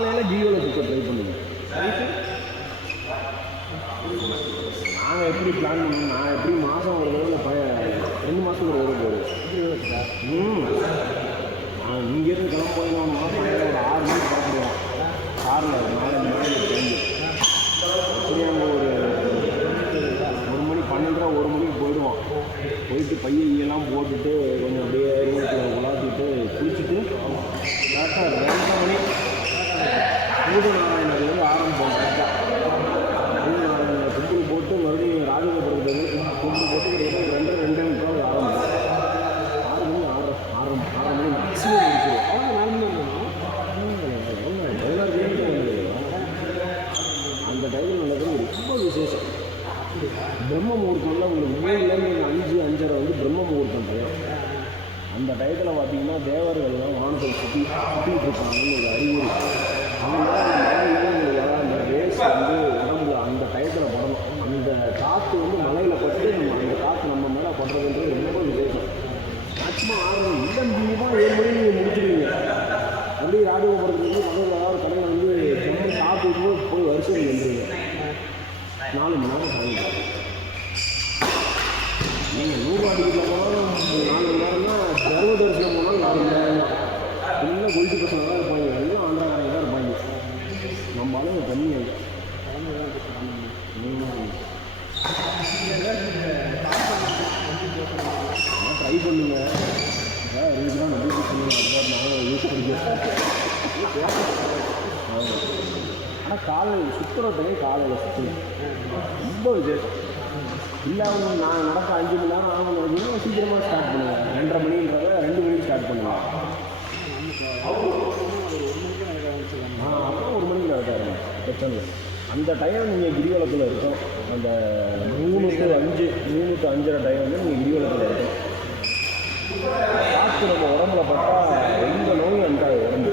காலையில் ஜீவோவில் சுற்ற ட்ரை பண்ணுங்க. நாங்கள் எப்படி பிளான் பண்ணோம், நான் எப்படி மாதம் ஒரு தடவை 2 மாதத்துக்கு ஒரு தடவை போடுவோம். நான் இங்கேருந்து கிளம்ப போயிடுவோம். மாதம் ஒரு 6 மணிக்கு புறப்படுவோம். காரில் 4 மணிக்கு சேர்ந்து அப்படியே அங்கே ஒரு 1 மணி 12:30 1 மணிக்கு போயிடுவோம். போயிட்டு பையெல்லாம் போட்டுட்டு கொஞ்சம் அப்படியே ரூமுக்குள்ள உலாத்திட்டு குளிச்சுட்டு கரெக்டாக 2 மணி பூதநாராயணர்லேருந்து ஆரம்பிப்போம். கரெக்டாக பூதநாராயணர் கும்பிடு போட்டு மறுபடியும் ராஜகோபுரத்துக்கு கும்பிடு போட்டு 2:30 ஆரம்பிக்கும். 6 மணி 6 மணி மேக்ஸிமம் முடிச்சிடும். அந்த டைமில் நடக்கிறது ரொம்ப விசேஷம். பிரம்ம முகூர்த்தம்ல உங்களுக்கு 3லேருந்து 5, 5:30 வந்து பிரம்ம முகூர்த்தம் கிடையாது. அந்த டயத்தில் பார்த்தீங்கன்னா தேவர்கள்லாம் வானத்தை சுற்றிட்டு இருப்பாங்கன்னு ஒரு அறிகுறி. அந்த ரேஸ் வந்து உடம்புல அந்த டயத்தில் படணும். அந்த காற்று வந்து மலையில் பட்டு அந்த காற்று நம்ம மேலே படுறதுன்றது ரொம்ப விசேஷம். மேக்ஸிமம் 6 மணி இல்லை மினிமம் 7 மணி நீங்கள் முடிச்சிடுவீங்க. அப்படியே ராஜகோபுரத்துலேருந்து பக்கத்தில் ஏதாவது கடையில் வந்து செம்ம சாப்பிட்டு போய் வரிசையில் வந்துடுவீங்க. 4 மணி நேரம் சாயங்காலம். நீங்கள் 100 அடிக்கில் போனாலும் 4 மணி நேரம்னா, சர்வதர்ஷனம் போனாலும் 4 மணி நேரம் தான். எல்லாம் கொல்ட்டி பசங்க தான் இருப்பாங்க, எல்லாம் ஆந்திராக்காரங்க தான் இருப்பாங்க. நம்ம அளவு கம்மியாக ட்ரை பண்ணுங்க. இதுதான் நம்பி பண்ணுங்க. நாங்கள் யூஸ் பண்ணிக்கிறோம். ஆனால் காலையில் சுற்றுற டைம் காலையில் சுற்றணும் ரொம்ப விசேஷம். இல்லை அவங்க நான் நடக்க 5 மணி நேரம் ஆகும், இன்னும் சீக்கிரமாக ஸ்டார்ட் பண்ணுவேன். 2:30 மணின்றத 2 மணிக்கு ஸ்டார்ட் பண்ணுவேன். அப்புறம் 1 மணிக்கு நடக்க ஆரம்பிக்கும். பிரச்சனை இல்லை. அந்த டைம் நீங்கள் கிரிவலத்தில் இருக்கும். அந்த 3 to 5, 3 to 5:30 டைம் வந்து நீங்கள் கிரிவலத்தில் இருக்கும். காற்று நம்ம உடம்புல பட்டால் எந்த நோயும் அந்த உடம்பு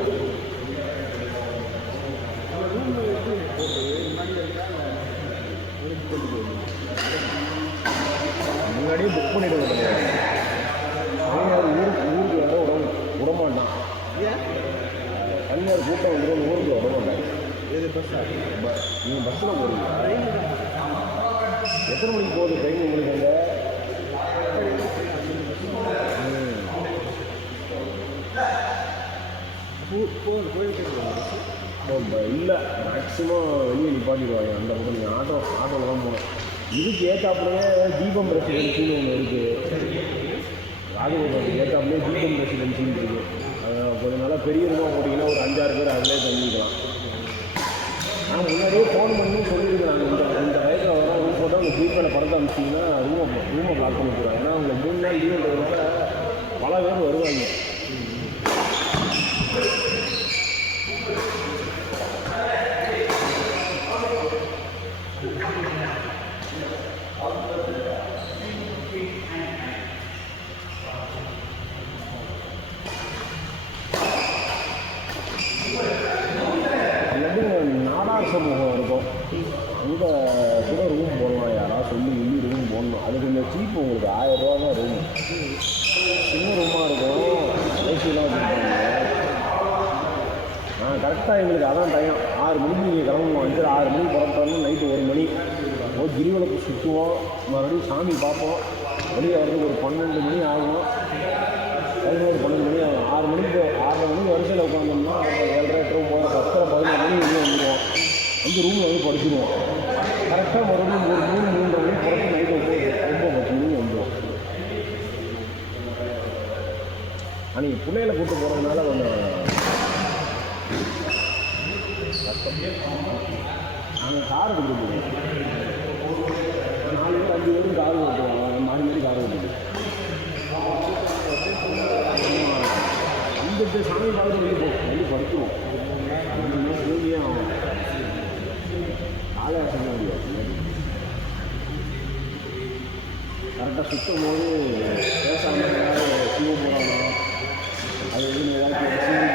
முன்னாடியே புக் பண்ணிட்டு கிடையாது. ஊருக்கு யாரும் விடமாட்டான். தனியார் கூட்டம் வந்து ஊருக்கு விடமாட்டாங்க. நீங்கள் பஸ்ஸில் போகிறீங்க. எத்தனை மணிக்கு போகுது ட்ரெயின் உங்களுக்கு? அங்கே இல்லை மேக்ஸிமம் வெளியே நிப்பாட்டிடுவாங்க அந்த பக்கம் நீங்கள் ஆட்டோவில் தான் போகணும். இதுக்கு ஏற்றாப்புலேயே தீபம் ரெசிடென்சின்னு ஒன்று இருக்குது. ராஜகோபாலுக்கு ஏற்றாப்புலேயே தீபம் ரெசிடென்சின்னு இருக்குது. கொஞ்சம் நல்லா பெரிய ரூமாக போட்டிங்கன்னா ஒரு 5-6 பேர் அதிலே தங்கிக்கலாம். நான் முன்னாடியே ஃபோன் பண்ணி சொல்லியிருக்கிறாங்க, இந்த வயசில் வர ரூம் போட்டால் அவங்க ஜிபேல படத்தை அனுப்பிச்சிங்கன்னா ரூமை பிளாக் பண்ணிக்கிறாங்க. ஏன்னா அவங்க 3 நாள் லீவுன்றதுனால பல பேர் வருவாங்க. நாடார் சமூகம் இருக்கும், அங்கே கூட ரூம் போடலாம். யாராவது சொல்லி ரூம் போடணும். அது கொஞ்சம் சீப்பு, உங்களுக்கு 1000 ரூபா தான் ரூம். சின்ன ரூமாக இருக்கும், ஏசிலாம் வச்சுருப்பாங்க. கரெக்டாக எங்களுக்கு அதான் டைம். 6 மணிக்கு நீங்கள் கிளம்புவோம். 5-6 மணிக்கு புறப்பட்டோம்னா நைட்டு 1 மணி கிரிவலத்தை சுற்றுவோம். மறுபடியும் சாமி பார்ப்போம். வெளியே வரதுக்கு ஒரு 12 மணி ஆகும். 12 மணி ஆகும். 6 மணிக்கு 6:30 மணிக்கு வரிசையில் உட்காந்தோம்னா 7:30 9 11 மணி வெளியே வந்துடுவோம். ரூமில் வந்து படுத்துடுவோம். கரெக்டாக மறுபடியும் ஒரு 3-3:30 மணி புறத்து நைட்டு 9-10 மணிக்கு வந்துடுவோம். நீங்கள் பிள்ளைகளை கூப்பிட்டு போகிறதுனால கொஞ்சம் நாங்கள் கார் எடுத்துகிட்டு போவோம். 4 பேர் 5 பேரும் கார் ஓட்டுவாங்க. மாறி மாறி கார் ஓட்டுது. வந்துட்டு சாமி பார்த்து வந்து படுத்துவோம். தூங்கியே ஆகும். காலை சொல்ல முடியாது. கரெக்டாக சுற்றும் போது பேசாமல் ஏதாவது சிவ புராணம் அது ஏதாச்சும்